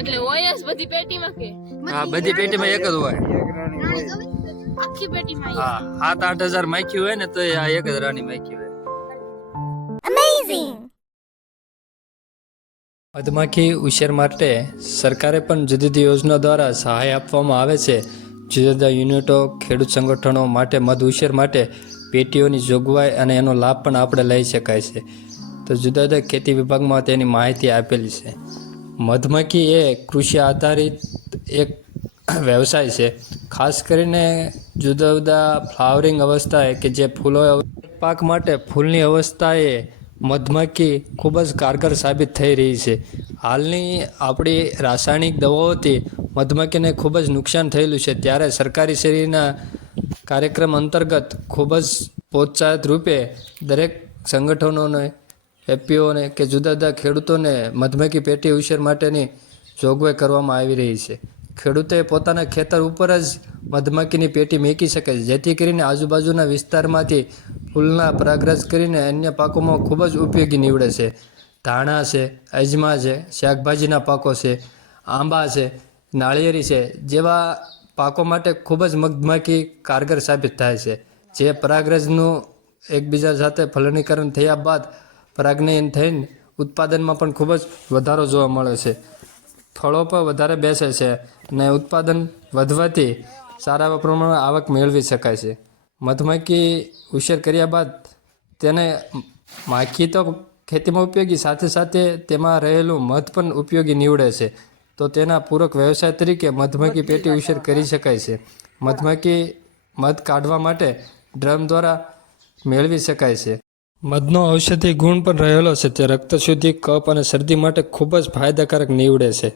એટલે હોય જ બધી પેટીમાં કે? હા બધી પેટીમાં એક જ હોય. આખી પેટીમાં હા સાત આઠ હજાર માખ્યું હોય ને તો આ એક જ રાણી માખ્યું હોય. મધમાખી ઉછેર માટે સરકારે પણ જુદી જુદી યોજના દ્વારા સહાય આપવામાં આવે છે. જુદા જુદા યુનિટો ખેડૂત સંગઠનો માટે મધ ઉછેર માટે પેટીઓની જોગવાઈ અને એનો લાભ પણ આપણે લઈ શકાય છે. તો જુદા જુદા ખેતી વિભાગમાં તેની માહિતી આપેલી છે. મધમાખી એ કૃષિ આધારિત એક વ્યવસાય છે. ખાસ કરીને જુદા જુદા ફ્લાવરિંગ અવસ્થાએ કે જે ફૂલો પાક માટે ફૂલની અવસ્થાએ મધમાખી ખૂબ જ કારગર સાબિત થઈ રહી છે. હાલની આપણી રાસાયણિક દવાઓથી મધમાખીને ખૂબ જ નુકસાન થયેલું છે. ત્યારે સરકારી શ્રેણીના કાર્યક્રમ અંતર્ગત ખૂબ જ પ્રોત્સાહિત રૂપે દરેક સંગઠનોને એપીઓને કે જુદા જુદા ખેડૂતોને મધમાખી પેટી ઉછેર માટેની જોગવાઈ કરવામાં આવી રહી છે. ખેડૂતે પોતાના ખેતર ઉપર જ મધમાખીની પેટી મેકી શકે છે. જેથી કરીને આજુબાજુના વિસ્તારમાંથી ફૂલના પરાગરજ કરીને અન્ય પાકોમાં ખૂબ જ ઉપયોગી નીવડે છે. ધાણા છે, અજમા છે, શાકભાજીના પાકો છે, આંબા છે, નાળિયેરી છે, જેવા પાકો માટે ખૂબ જ મધમાખી કારગર સાબિત થાય છે. જે પરાગરજનું એકબીજા સાથે ફલનીકરણ થયા બાદ પરાગનયન થઈને ઉત્પાદનમાં પણ ખૂબ જ વધારો જોવા મળે છે. ફળો પર વધારે બેસે છે અને ઉત્પાદન વધવાથી સારા એવા પ્રમાણમાં આવક મેળવી શકાય છે. મધમાખી ઉછેર કર્યા બાદ તેને માખી તો ખેતીમાં ઉપયોગી, સાથે સાથે તેમાં રહેલું મધ પણ ઉપયોગી નીવડે છે. તો તેના પૂરક વ્યવસાય તરીકે મધમાખી પેટી ઉછેર કરી શકાય છે. મધમાખી મધ કાઢવા માટે ડ્રમ દ્વારા મેળવી શકાય છે. મધનો ઔષધિ ગુણ પણ રહેલો છે, તે રક્ત શુદ્ધિ કફ અને શરદી માટે ખૂબ જ ફાયદાકારક નીવડે છે.